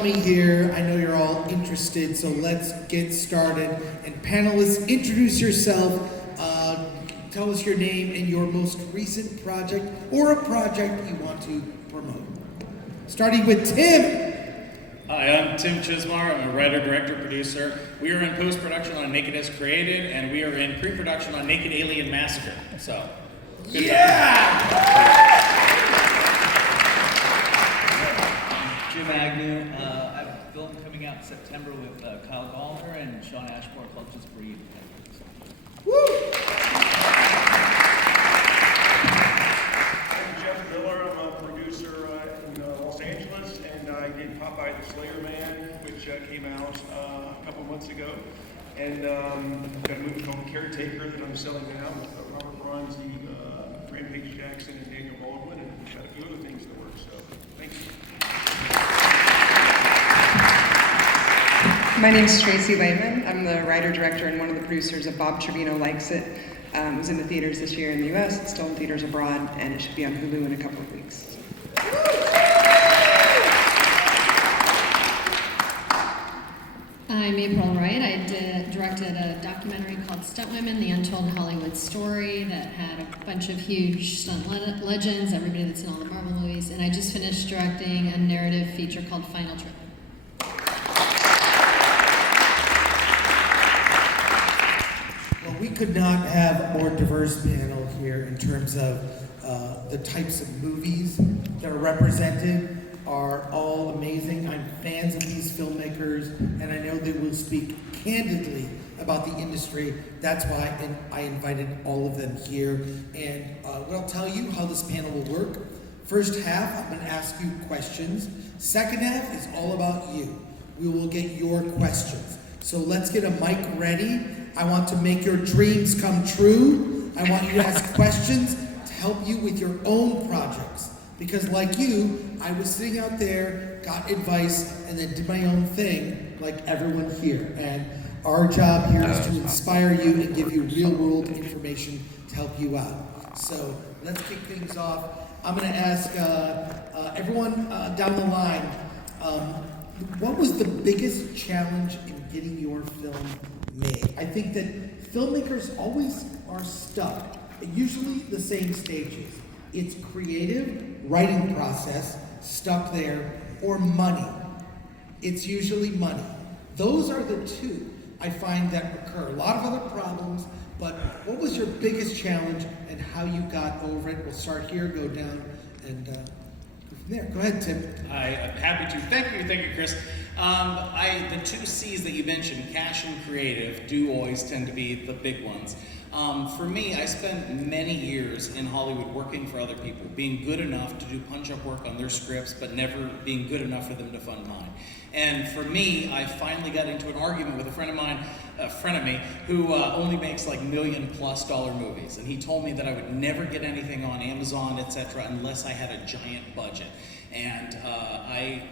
dummy here. I know you're all interested, so let's get started. And panelists, introduce yourself. Tell us your name and your most recent project or a project you want to promote. Starting with Tim. Hi, I'm Tim Chismar. I'm a writer, director, producer. We are in post-production on Naked as Created, and we are in pre-production on Naked Alien Massacre. So, yeah! Jim Agnew. I have a film coming out in September with Kyle Gallner and Sean Ashmore called Just Breathe. Woo! I'm Jeff Miller. I'm a producer in Los Angeles, and I did Popeye the Slayer Man, which came out a couple months ago. And I've got a movie called Caretaker that I'm selling now with Robert Bronzi, Rampage Jackson, and Daniel Baldwin, and we've got a few other things in the works. So, thanks. My name's Tracy Lehman. I'm the writer, director, and one of the producers of Bob Trevino Likes It. It was in the theaters this year in the US, it's still in theaters abroad, and it should be on Hulu in a couple of weeks. I'm April Wright. I directed a documentary called Stunt Women, The Untold Hollywood Story that had a bunch of huge stunt legends, everybody that's in all the Marvel movies, and I just finished directing a narrative feature called Final Trip. We could not have a more diverse panel here in terms of the types of movies that are represented are all amazing. I'm fans of these filmmakers, and I know they will speak candidly about the industry. That's why I invited all of them here. And what I'll tell you how this panel will work. First half, I'm going to ask you questions. Second half is all about you. We will get your questions. So let's get a mic ready. I want to make your dreams come true. I want you to ask questions to help you with your own projects. Because like you, I was sitting out there, got advice, and then did my own thing like everyone here. And our job here is to inspire you and give you real world information to help you out. So let's kick things off. I'm gonna ask everyone down the line, what was the biggest challenge in getting your film made? I think that filmmakers always are stuck at usually the same stages. It's creative, writing process, stuck there, or money. It's usually money. Those are the two I find that recur. A lot of other problems, but what was your biggest challenge and how you got over it? We'll start here, go down, and go from there. Go ahead, Tim. I'm happy to. Thank you, Chris. The two C's that you mentioned, cash and creative, do always tend to be the big ones. For me, I spent many years in Hollywood working for other people, being good enough to do punch-up work on their scripts, but never being good enough for them to fund mine. And for me, I finally got into an argument with a friend of me, who only makes like $1 million+ movies. And he told me that I would never get anything on Amazon, etc., unless I had a giant budget. And I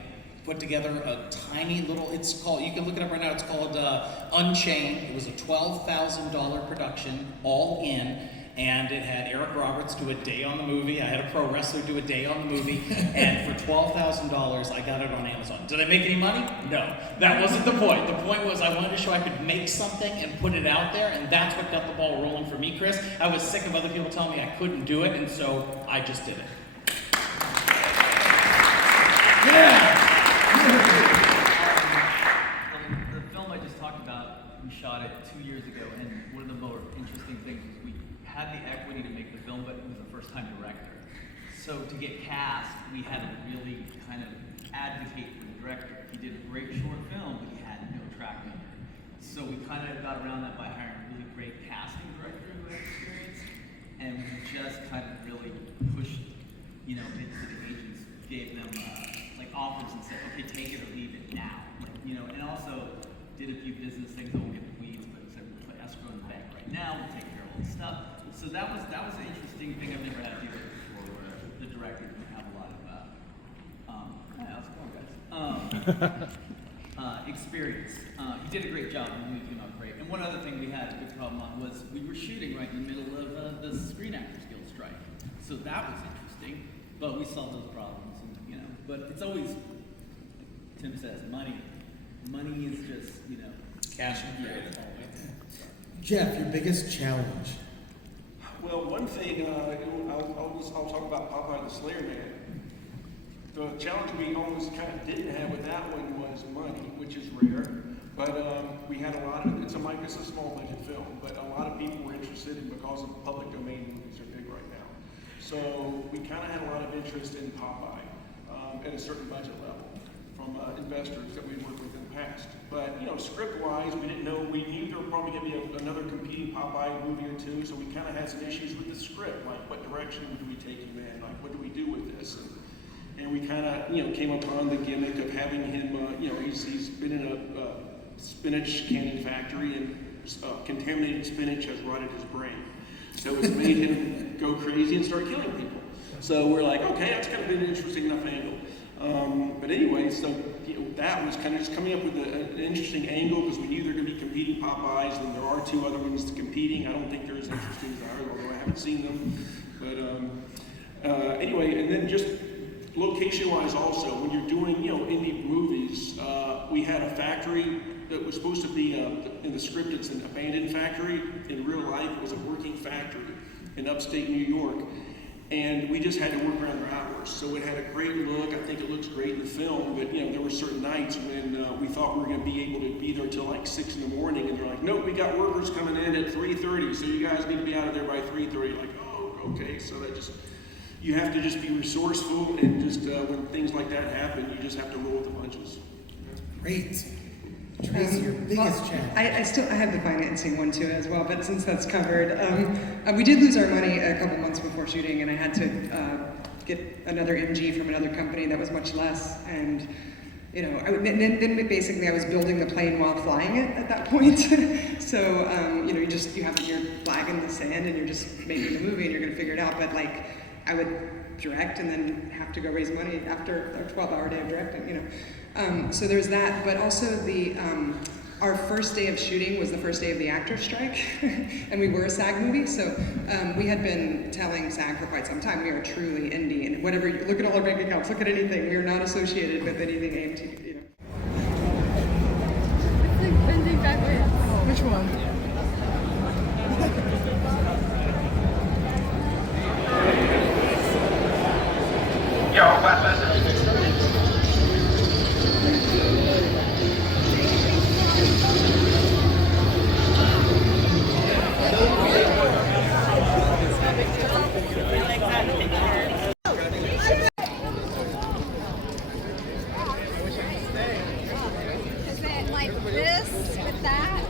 put together a tiny little, it's called, you can look it up right now, it's called Unchained. It was a $12,000 production, all in, and it had Eric Roberts do a day on the movie. I had a pro wrestler do a day on the movie, and for $12,000, I got it on Amazon. Did I make any money? No, that wasn't the point. The point was I wanted to show I could make something and put it out there, and that's what got the ball rolling for me, Chris. I was sick of other people telling me I couldn't do it, and so I just did it. Yeah! The film I just talked about, we shot it 2 years ago, and one of the more interesting things was we had the equity to make the film, but it was a first-time director. So to get cast, we had to really kind of advocate for the director. He did a great short film, but he had no track record. So we kind of got around that by hiring a really great casting director who had experience, and we just kind of really pushed, into the agents, gave them like offers and said, okay, take it or leave it now. And also did a few business things. I won't get the weeds, but said we'll put escrow in the bank right now. We'll take care of all the stuff. So that was an interesting thing I've never had to deal with before, where the director didn't have a lot of how's it going, guys? Experience. He did a great job. The movie came out great. And one other thing we had a big problem on was we were shooting right in the middle of the Screen Actors Guild strike. So that was interesting, but we solved those problems. But it's always Tim says, money. Money is just, Cash and creative. Jeff, your biggest challenge. Well, one thing, I'll talk about Popeye the Slayer Man. The challenge we almost kind of didn't have with that one was money, which is rare. But we had a lot of, it's a small budget film, but a lot of people were interested in because of public domain movies are big right now. So we kind of had a lot of interest in Popeye at a certain budget level from investors that we worked with in the past. But, script-wise, we knew there were probably going to be another competing Popeye movie or two, so we kind of had some issues with the script, like what direction do we take him in, like what do we do with this? And we kind of, came upon the gimmick of having him, he's been in a spinach canning factory, and contaminated spinach has rotted his brain. So it's made him go crazy and start killing people. So we're like, okay, that's kind of been an interesting enough angle. But anyway, so that was kind of just coming up with an interesting angle because we knew there were going to be competing Popeyes, and there are two other ones competing. I don't think they're as interesting as ours, although I haven't seen them. But anyway, and then just location-wise also, when you're doing, indie movies, we had a factory that was supposed to be, in the script, it's an abandoned factory. In real life, it was a working factory in upstate New York. And we just had to work around their hours. So it had a great look. I think it looks great in the film, but there were certain nights when we thought we were gonna be able to be there till like 6 in the morning, and they're like, nope, we got workers coming in at 3:30, so you guys need to be out of there by 3:30. Like, oh, okay, so that just, you have to just be resourceful, and just when things like that happen, you just have to roll with the punches. Great. Tracy, your biggest challenge. I have the financing one too as well, but since that's covered, we did lose our money a couple months before shooting, and I had to get another MG from another company that was much less, and then basically I was building the plane while flying it at that point. So you have your flag in the sand, and you're just making the movie, and you're gonna figure it out. But like, I would direct and then have to go raise money after a 12-hour day of directing, so there's that, but also our first day of shooting was the first day of the actors' strike, and we were a SAG movie, so we had been telling SAG for quite some time, we are truly indie, and whatever, look at all our bank accounts, look at anything, we are not associated with anything AMT, It's like bending backwards. Which one? Your weapon. Is it like this with that?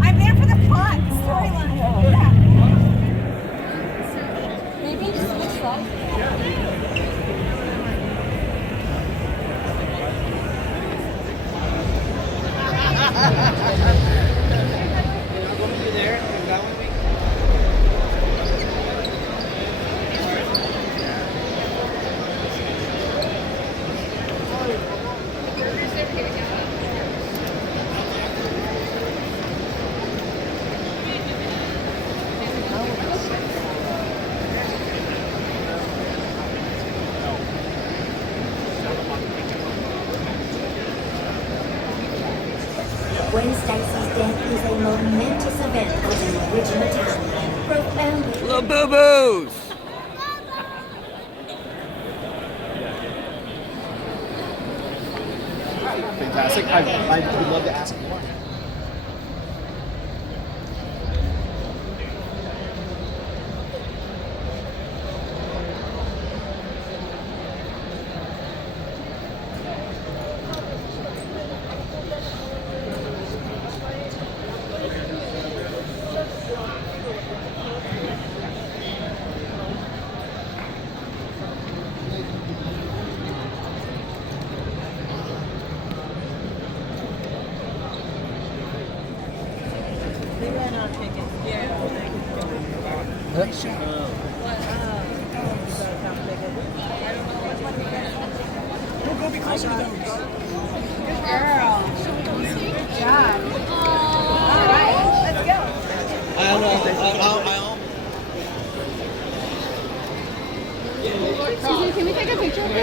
I'm there for the plot storyline. Yeah. Maybe just switch that. Gwen Stacy's death is a momentous event for the original town. Profoundly. Labubus! Fantastic. I would love to ask more. Excuse me, can we take a picture of it?